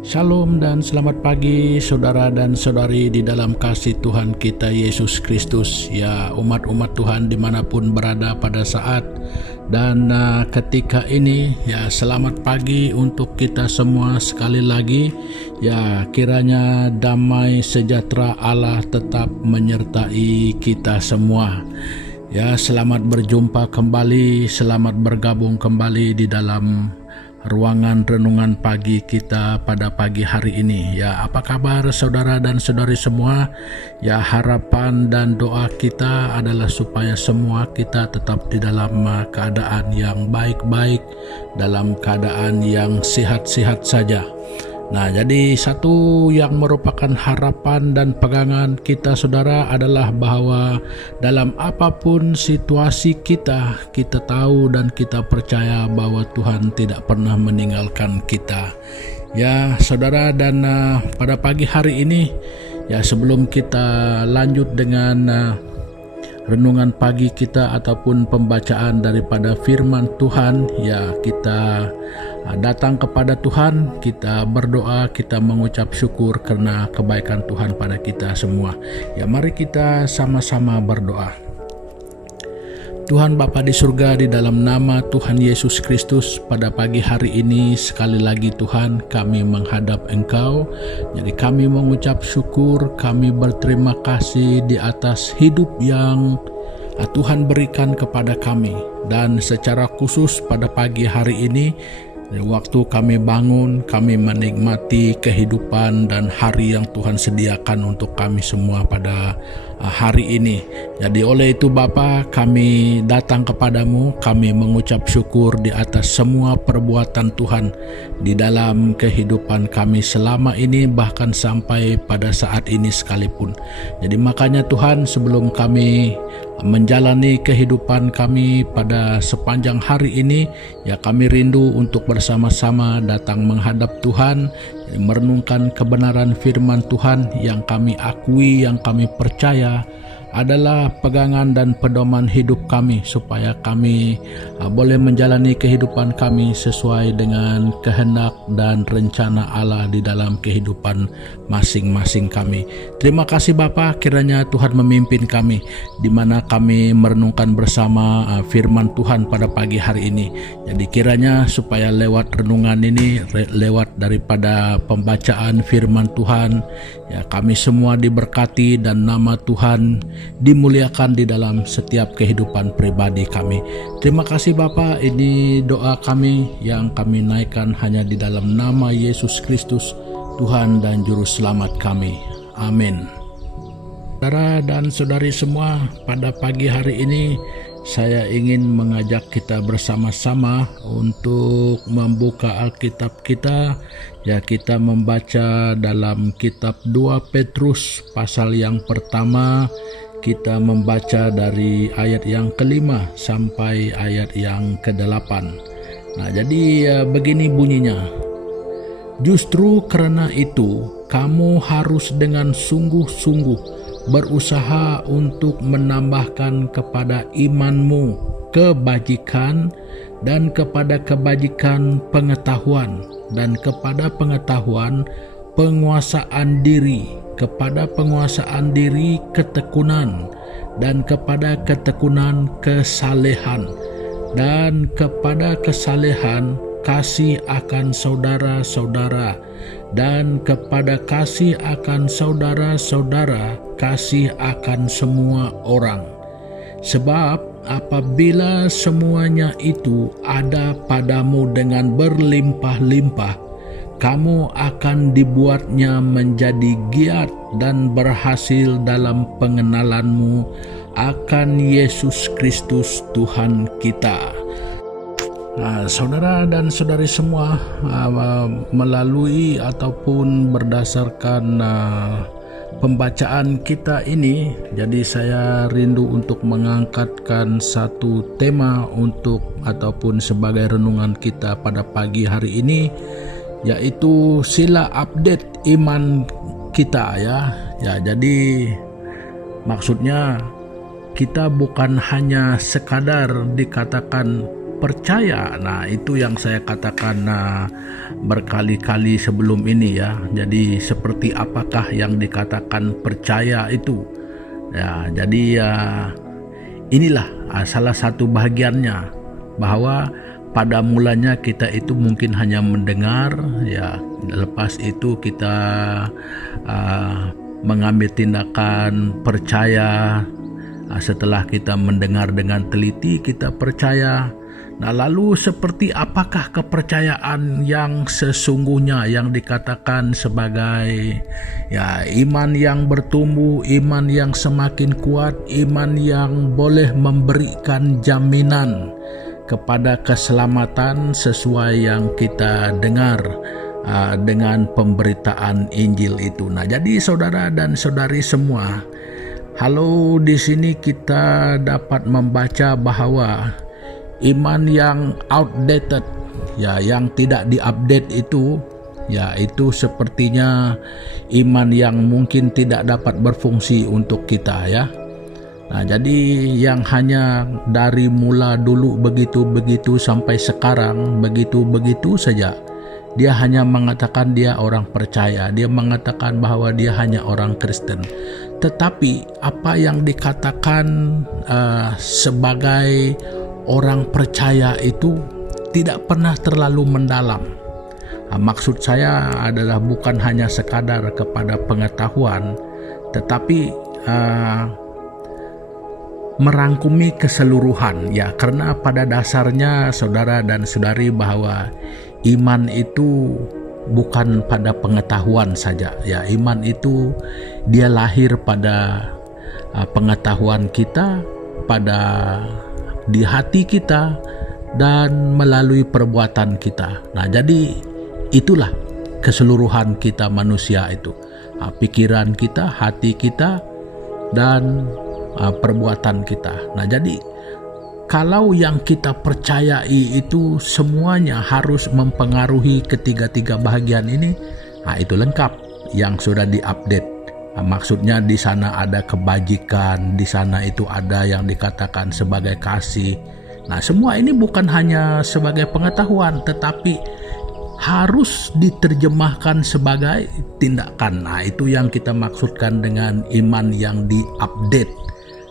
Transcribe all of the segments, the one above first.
Shalom dan selamat pagi saudara dan saudari di dalam kasih Tuhan kita Yesus Kristus. Ya, umat-umat Tuhan dimanapun berada pada saat dan ketika ini, ya selamat pagi untuk kita semua sekali lagi. Ya, kiranya damai sejahtera Allah tetap menyertai kita semua. Ya, selamat berjumpa kembali, selamat bergabung kembali di dalam ruangan renungan pagi kita pada pagi hari ini. Ya, apa kabar saudara dan saudari semua? Ya, harapan dan doa kita adalah supaya semua kita tetap di dalam keadaan yang baik-baik, dalam keadaan yang sehat-sehat saja. Nah, jadi satu yang merupakan harapan dan pegangan kita saudara adalah bahwa dalam apapun situasi kita tahu dan kita percaya bahwa Tuhan tidak pernah meninggalkan kita. Ya saudara, dan pada pagi hari ini, ya sebelum kita lanjut dengan renungan pagi kita ataupun pembacaan daripada firman Tuhan, ya kita datang kepada Tuhan, kita berdoa, kita mengucap syukur karena kebaikan Tuhan pada kita semua. Ya, mari kita sama-sama berdoa. Tuhan Bapa di surga, di dalam nama Tuhan Yesus Kristus, pada pagi hari ini sekali lagi Tuhan kami menghadap Engkau. Jadi kami mengucap syukur, kami berterima kasih di atas hidup yang Tuhan berikan kepada kami. Dan secara khusus pada pagi hari ini, waktu kami bangun, kami menikmati kehidupan dan hari yang Tuhan sediakan untuk kami semua pada hari ini. Jadi oleh itu Bapa, kami datang kepadamu, kami mengucap syukur di atas semua perbuatan Tuhan di dalam kehidupan kami selama ini, bahkan sampai pada saat ini sekalipun. Jadi makanya Tuhan, sebelum kami menjalani kehidupan kami pada sepanjang hari ini, ya kami rindu untuk bersama-sama datang menghadap Tuhan, merenungkan kebenaran firman Tuhan yang kami akui, yang kami percaya adalah pegangan dan pedoman hidup kami, supaya kami boleh menjalani kehidupan kami sesuai dengan kehendak dan rencana Allah di dalam kehidupan masing-masing kami. Terima kasih Bapa, kiranya Tuhan memimpin kami di mana kami merenungkan bersama firman Tuhan pada pagi hari ini. Jadi kiranya supaya lewat renungan ini, lewat daripada pembacaan firman Tuhan, ya kami semua diberkati dan nama Tuhan dimuliakan di dalam setiap kehidupan pribadi kami. Terima kasih Bapa, ini doa kami yang kami naikkan hanya di dalam nama Yesus Kristus, Tuhan dan Juru Selamat kami. Amin. Saudara dan saudari semua, pada pagi hari ini saya ingin mengajak kita bersama-sama untuk membuka Alkitab kita. Ya, kita membaca dalam kitab 2 Petrus pasal yang pertama. Kita membaca dari ayat yang kelima sampai ayat yang ke-8. Nah, jadi begini bunyinya. Justru karena itu, kamu harus dengan sungguh-sungguh berusaha untuk menambahkan kepada imanmu kebajikan, dan kepada kebajikan pengetahuan, dan kepada pengetahuan penguasaan diri, kepada penguasaan diri ketekunan, dan kepada ketekunan kesalehan, dan kepada kesalehan kasih akan saudara-saudara, dan kepada kasih akan saudara-saudara kasih akan semua orang. Sebab apabila semuanya itu ada padamu dengan berlimpah-limpah, kamu akan dibuatnya menjadi giat dan berhasil dalam pengenalanmu akan Yesus Kristus Tuhan kita. Nah, saudara dan saudari semua, melalui ataupun berdasarkan pembacaan kita ini, jadi saya rindu untuk mengangkatkan satu tema untuk ataupun sebagai renungan kita pada pagi hari ini, yaitu sila update iman kita ya. Jadi maksudnya kita bukan hanya sekadar dikatakan percaya. Nah, itu yang saya katakan berkali-kali sebelum ini ya. Jadi seperti apakah yang dikatakan percaya itu? Ya, jadi inilah salah satu bagiannya, bahwa pada mulanya kita itu mungkin hanya mendengar ya, lepas itu kita mengambil tindakan percaya. Setelah kita mendengar dengan teliti, kita percaya. Nah, lalu seperti apakah kepercayaan yang sesungguhnya yang dikatakan sebagai ya iman yang bertumbuh, iman yang semakin kuat, iman yang boleh memberikan jaminan kepada keselamatan sesuai yang kita dengar dengan pemberitaan Injil itu. Nah, jadi saudara dan saudari semua, halo, di sini kita dapat membaca bahwa iman yang outdated ya, yang tidak diupdate itu ya, itu sepertinya iman yang mungkin tidak dapat berfungsi untuk kita ya. Nah, jadi yang hanya dari mula dulu begitu-begitu sampai sekarang begitu-begitu saja. Dia hanya mengatakan dia orang percaya, dia mengatakan bahwa dia hanya orang Kristen. Tetapi apa yang dikatakan sebagai orang percaya itu tidak pernah terlalu mendalam. Maksud saya adalah bukan hanya sekadar kepada pengetahuan, tetapi merangkumi keseluruhan ya, karena pada dasarnya saudara dan saudari bahwa iman itu bukan pada pengetahuan saja ya. Iman itu dia lahir pada pengetahuan kita, pada di hati kita, dan melalui perbuatan kita. Nah, jadi itulah keseluruhan kita manusia itu, pikiran kita, hati kita, dan perbuatan kita. Nah, jadi kalau yang kita percayai itu semuanya harus mempengaruhi ketiga-tiga bahagian ini, nah itu lengkap yang sudah diupdate. Nah, maksudnya di sana ada kebajikan, di sana itu ada yang dikatakan sebagai kasih. Nah, semua ini bukan hanya sebagai pengetahuan, tetapi harus diterjemahkan sebagai tindakan. Nah, itu yang kita maksudkan dengan iman yang diupdate.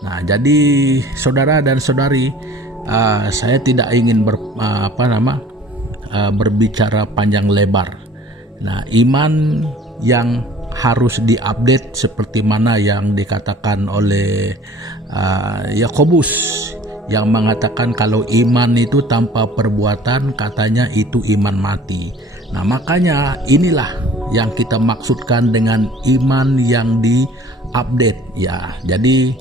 Nah, jadi saudara dan saudari, saya tidak ingin berbicara panjang lebar. Nah, iman yang harus diupdate seperti mana yang dikatakan oleh Yakobus, yang mengatakan kalau iman itu tanpa perbuatan, katanya itu iman mati. Nah, makanya inilah yang kita maksudkan dengan iman yang diupdate ya. Jadi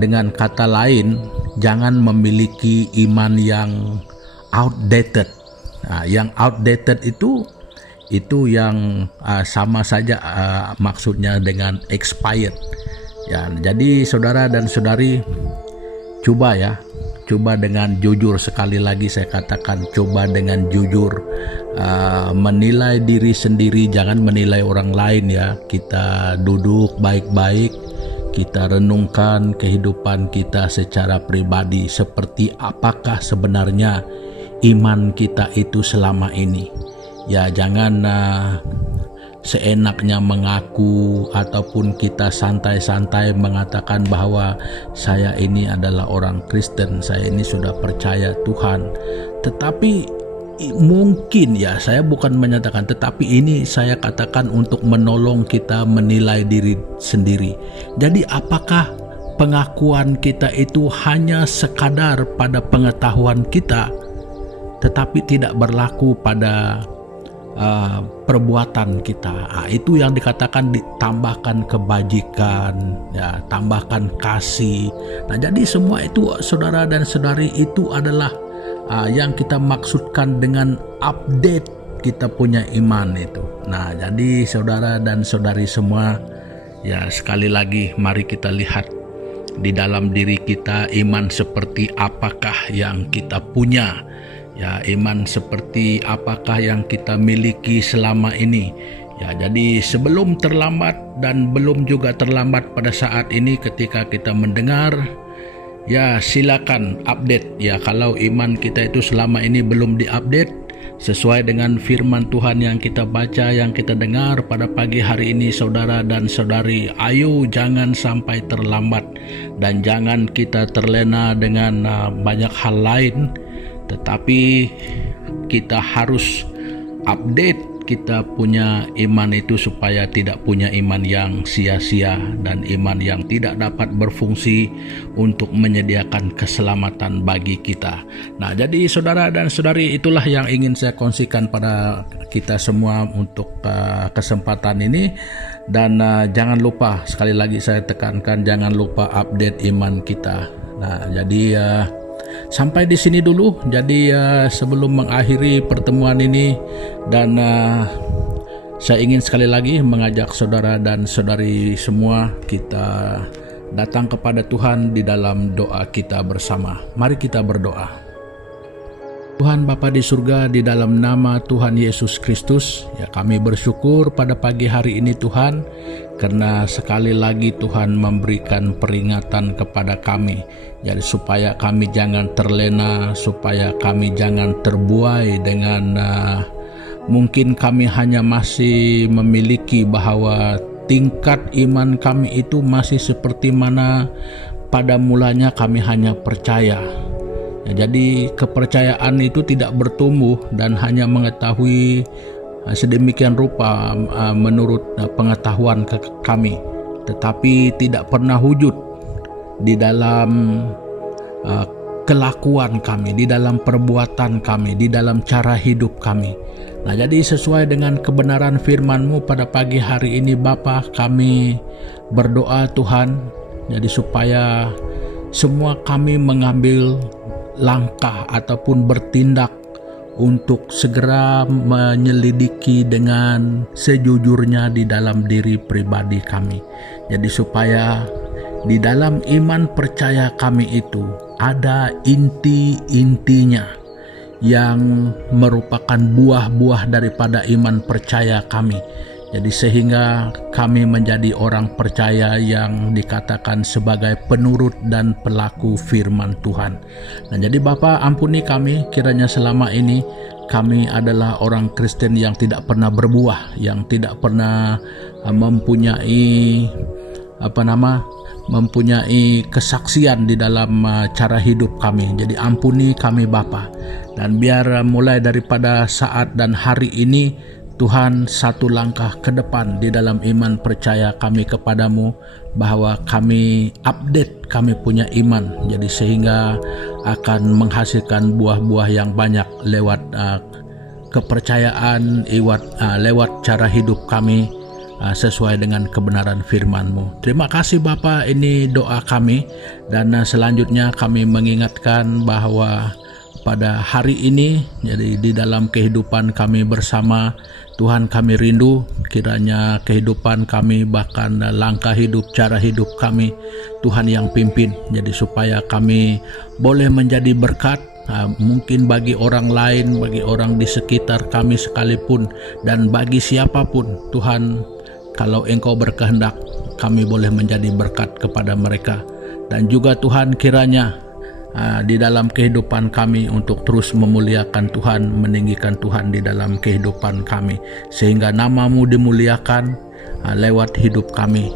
dengan kata lain, jangan memiliki iman yang outdated. Nah, yang outdated itu yang sama saja maksudnya dengan expired. Ya, jadi saudara dan saudari, coba dengan jujur, sekali lagi saya katakan, coba dengan jujur menilai diri sendiri, jangan menilai orang lain ya. Kita duduk baik-baik, kita renungkan kehidupan kita secara pribadi, seperti apakah sebenarnya iman kita itu selama ini. Ya, jangan seenaknya mengaku ataupun kita santai-santai mengatakan bahwa saya ini adalah orang Kristen, saya ini sudah percaya Tuhan. Tetapi mungkin ya, saya bukan menyatakan, tetapi ini saya katakan untuk menolong kita menilai diri sendiri. Jadi apakah pengakuan kita itu hanya sekadar pada pengetahuan kita, tetapi tidak berlaku pada perbuatan kita? Itu yang dikatakan ditambahkan kebajikan ya, tambahkan kasih. Nah, jadi semua itu saudara dan saudari, itu adalah yang kita maksudkan dengan update kita punya iman itu. Nah, jadi saudara dan saudari semua, ya sekali lagi mari kita lihat di dalam diri kita iman seperti apakah yang kita punya. Ya, iman seperti apakah yang kita miliki selama ini. Ya, jadi sebelum terlambat dan belum juga terlambat pada saat ini ketika kita mendengar, ya silakan update. Ya, kalau iman kita itu selama ini belum diupdate sesuai dengan firman Tuhan yang kita baca, yang kita dengar pada pagi hari ini, saudara dan saudari, ayo jangan sampai terlambat dan jangan kita terlena dengan banyak hal lain, tetapi kita harus update kita punya iman itu supaya tidak punya iman yang sia-sia dan iman yang tidak dapat berfungsi untuk menyediakan keselamatan bagi kita. Nah, jadi saudara dan saudari, itulah yang ingin saya kongsikan pada kita semua untuk kesempatan ini. Dan jangan lupa, sekali lagi saya tekankan, jangan lupa update iman kita. Nah, jadi sampai di sini dulu. Jadi sebelum mengakhiri pertemuan ini, dan saya ingin sekali lagi mengajak saudara dan saudari semua, kita datang kepada Tuhan di dalam doa kita bersama. Mari kita berdoa. Tuhan Bapa di surga, di dalam nama Tuhan Yesus Kristus, ya kami bersyukur pada pagi hari ini Tuhan, karena sekali lagi Tuhan memberikan peringatan kepada kami, jadi supaya kami jangan terlena, supaya kami jangan terbuai dengan mungkin kami hanya masih memiliki bahwa tingkat iman kami itu masih seperti mana pada mulanya kami hanya percaya. Ya, jadi kepercayaan itu tidak bertumbuh dan hanya mengetahui sedemikian rupa menurut pengetahuan kami, tetapi tidak pernah wujud di dalam kelakuan kami, di dalam perbuatan kami, di dalam cara hidup kami. Nah, jadi sesuai dengan kebenaran firman-Mu pada pagi hari ini Bapa, kami berdoa Tuhan, jadi supaya semua kami mengambil langkah ataupun bertindak untuk segera menyelidiki dengan sejujurnya di dalam diri pribadi kami. Jadi supaya di dalam iman percaya kami itu ada inti-intinya yang merupakan buah-buah daripada iman percaya kami. Jadi sehingga kami menjadi orang percaya yang dikatakan sebagai penurut dan pelaku firman Tuhan. Nah, jadi Bapa, ampuni kami kiranya selama ini kami adalah orang Kristen yang tidak pernah berbuah, yang tidak pernah mempunyai kesaksian di dalam cara hidup kami. Jadi ampuni kami Bapa, dan biar mulai daripada saat dan hari ini Tuhan, satu langkah ke depan di dalam iman percaya kami kepadamu, bahwa kami update kami punya iman, jadi sehingga akan menghasilkan buah-buah yang banyak lewat kepercayaan, lewat cara hidup kami sesuai dengan kebenaran firman-Mu. Terima kasih Bapa, ini doa kami, dan selanjutnya kami mengingatkan bahwa pada hari ini, jadi di dalam kehidupan kami bersama, Tuhan, kami rindu kiranya kehidupan kami, bahkan langkah hidup, cara hidup kami, Tuhan yang pimpin, jadi supaya kami boleh menjadi berkat, mungkin bagi orang lain, bagi orang di sekitar kami sekalipun, dan bagi siapapun. Tuhan, kalau Engkau berkehendak, kami boleh menjadi berkat kepada mereka. Dan juga Tuhan, kiranya di dalam kehidupan kami untuk terus memuliakan Tuhan, meninggikan Tuhan di dalam kehidupan kami, sehingga nama-Mu dimuliakan lewat hidup kami.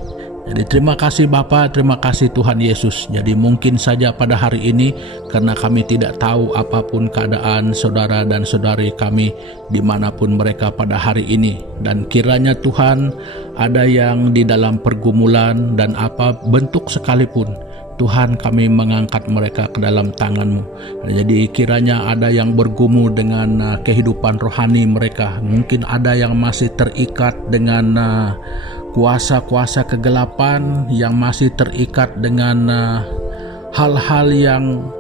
Jadi terima kasih Bapa, terima kasih Tuhan Yesus. Jadi mungkin saja pada hari ini, karena kami tidak tahu apapun keadaan saudara dan saudari kami dimanapun mereka pada hari ini, dan kiranya Tuhan, ada yang di dalam pergumulan dan apa bentuk sekalipun, Tuhan, kami mengangkat mereka ke dalam tangan-Mu. Jadi kiranya ada yang bergumul dengan kehidupan rohani mereka. Mungkin ada yang masih terikat dengan kuasa-kuasa kegelapan, yang masih terikat dengan hal-hal yang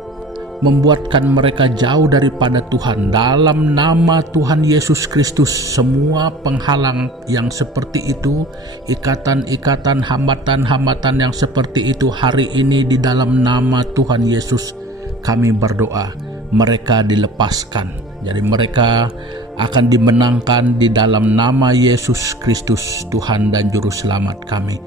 membuatkan mereka jauh daripada Tuhan. Dalam nama Tuhan Yesus Kristus, semua penghalang yang seperti itu, ikatan-ikatan, hambatan-hambatan yang seperti itu, hari ini di dalam nama Tuhan Yesus kami berdoa, mereka dilepaskan. Jadi mereka akan dimenangkan di dalam nama Yesus Kristus, Tuhan dan Juru Selamat kami.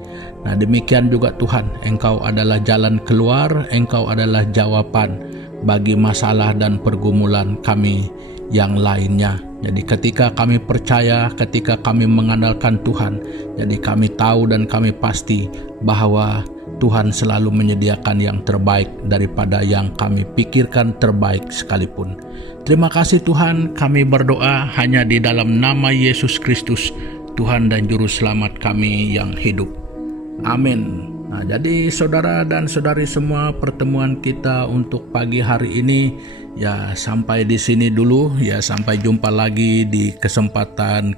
Nah, demikian juga Tuhan, Engkau adalah jalan keluar, Engkau adalah jawaban bagi masalah dan pergumulan kami yang lainnya. Jadi ketika kami percaya, ketika kami mengandalkan Tuhan, jadi kami tahu dan kami pasti bahwa Tuhan selalu menyediakan yang terbaik daripada yang kami pikirkan terbaik sekalipun. Terima kasih Tuhan, kami berdoa hanya di dalam nama Yesus Kristus, Tuhan dan Juru Selamat kami yang hidup. Amin. Nah, jadi saudara dan saudari semua, pertemuan kita untuk pagi hari ini ya sampai di sini dulu ya, sampai jumpa lagi di kesempatan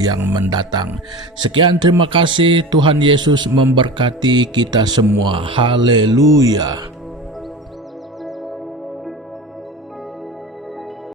yang mendatang. Sekian, terima kasih. Tuhan Yesus memberkati kita semua. Haleluya.